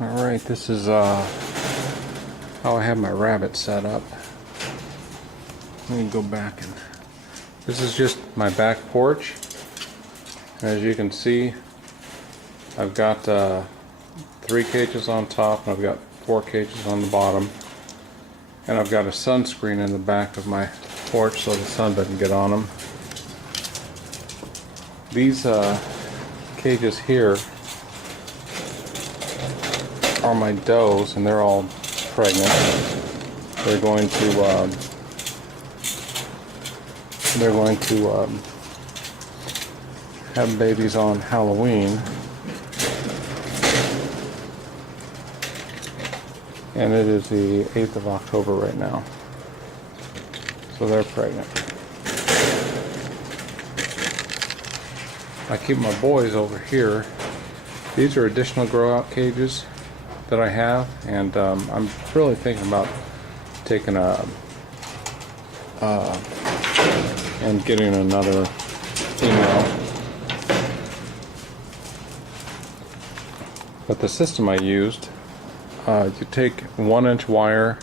Alright, this is how I have my rabbit set up. Let me go back and this is just my back porch. As you can see, I've got 3 cages on top and I've got 4 cages on the bottom. And I've got a sunscreen in the back of my porch so the sun doesn't get on them. These cages here are my does, and they're all pregnant. They're going to have babies on Halloween, and it is the 8th of October right now, so they're pregnant. I keep my boys over here. These are additional grow out cages that I have, and I'm really thinking about taking and getting another female. But the system I used, you take 1-inch wire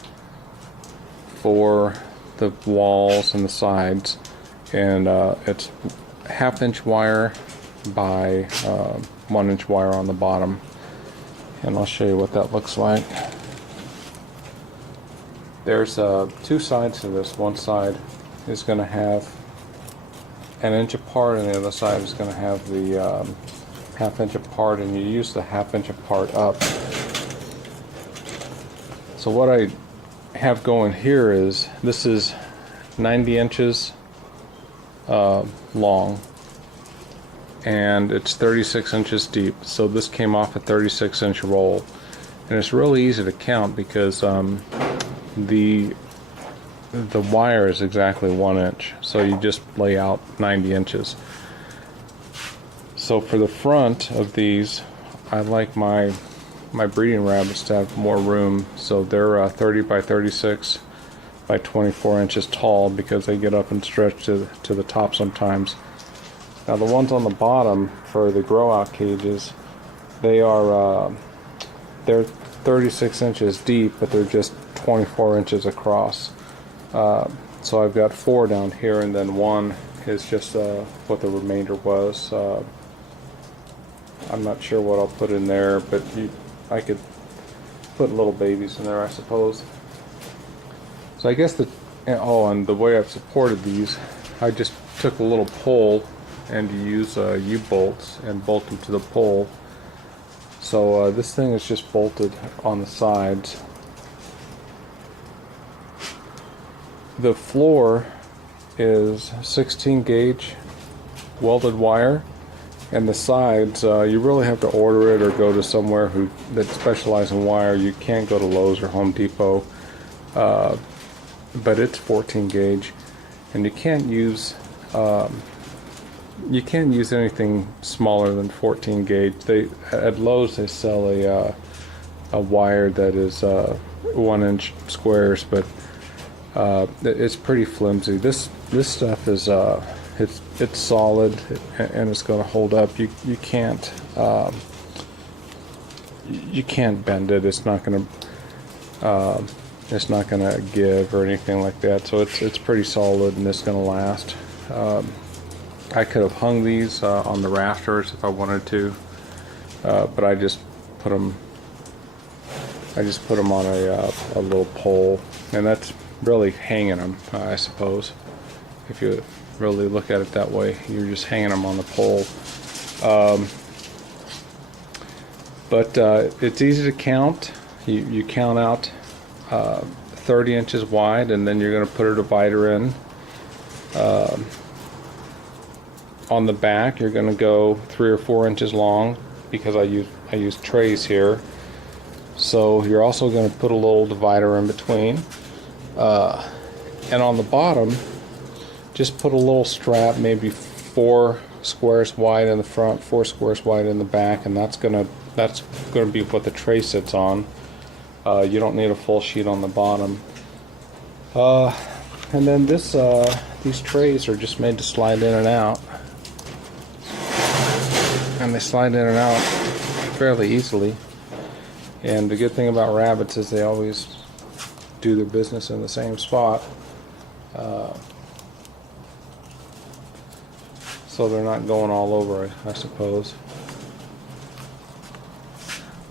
for the walls and the sides, and it's 1/2-inch wire by 1-inch wire on the bottom. And I'll show you what that looks like. There's 2 sides to this. One side is going to have 1 inch apart, and the other side is going to have the 1/2 inch apart, and you use the 1/2 inch apart up. So what I have going here is, this is 90 inches long, and it's 36 inches deep. So this came off a 36-inch roll, and it's really easy to count because the wire is exactly 1 inch, so you just lay out 90 inches. So for the front of these, I like my breeding rabbits to have more room, so they're 30 by 36 by 24 inches tall, because they get up and stretch to the top sometimes. Now the ones on the bottom for the grow out cages, they're 36 inches deep, but they're just 24 inches across. So I've got 4 down here, and then 1 is just what the remainder was. I'm not sure what I'll put in there, but I could put little babies in there, I suppose. So I guess and the way I've supported these, I just took a little pole and use U-bolts and bolt them to the pole. So this thing is just bolted on the sides. The floor is 16 gauge welded wire, and the sides, you really have to order it or go to somewhere that specializes in wire. You can't go to Lowe's or Home Depot, but it's 14 gauge, and you can't use anything smaller than 14 gauge. At Lowe's they sell a wire that is 1-inch squares, but it's pretty flimsy. This stuff is it's solid, and it's going to hold up. You can't bend it. It's not going to give or anything like that. So it's pretty solid, and it's going to last. I could have hung these on the rafters if I wanted to, but I just put them on a little pole, and that's really hanging them, I suppose. If you really look at it that way, you're just hanging them on the pole. But it's easy to count. You count out 30 inches wide, and then you're going to put a divider in. On the back, you're going to go 3 or 4 inches long, because I use trays here. So you're also going to put a little divider in between. And on the bottom, just put a little strap, maybe 4 squares wide in the front, 4 squares wide in the back, and that's gonna be what the tray sits on. You don't need a full sheet on the bottom. And then these trays are just made to slide in and out, and they slide in and out fairly easily. And the good thing about rabbits is they always do their business in the same spot. So they're not going all over, I suppose.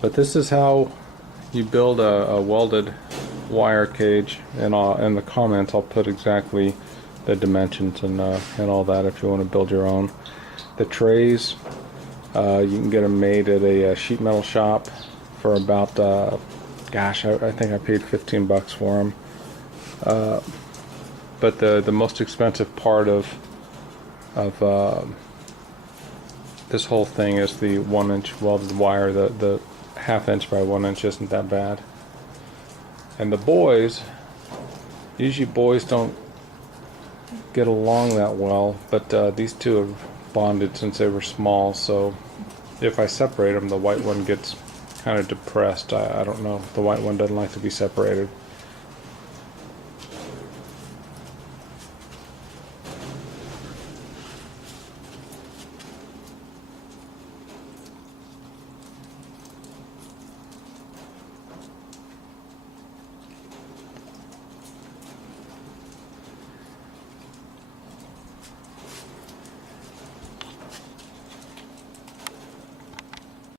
But this is how you build a welded wire cage, and in the comments I'll put exactly the dimensions and all that if you want to build your own. The trays, you can get them made at a sheet metal shop for about, gosh, I think I paid $15 for them. But the most expensive part of this whole thing is the 1-inch welded wire. The ½ inch by 1 inch isn't that bad. And the boys, usually boys don't get along that well, but these two have bonded since they were small, so if I separate them, the white one gets kind of depressed. I don't know, the white one doesn't like to be separated.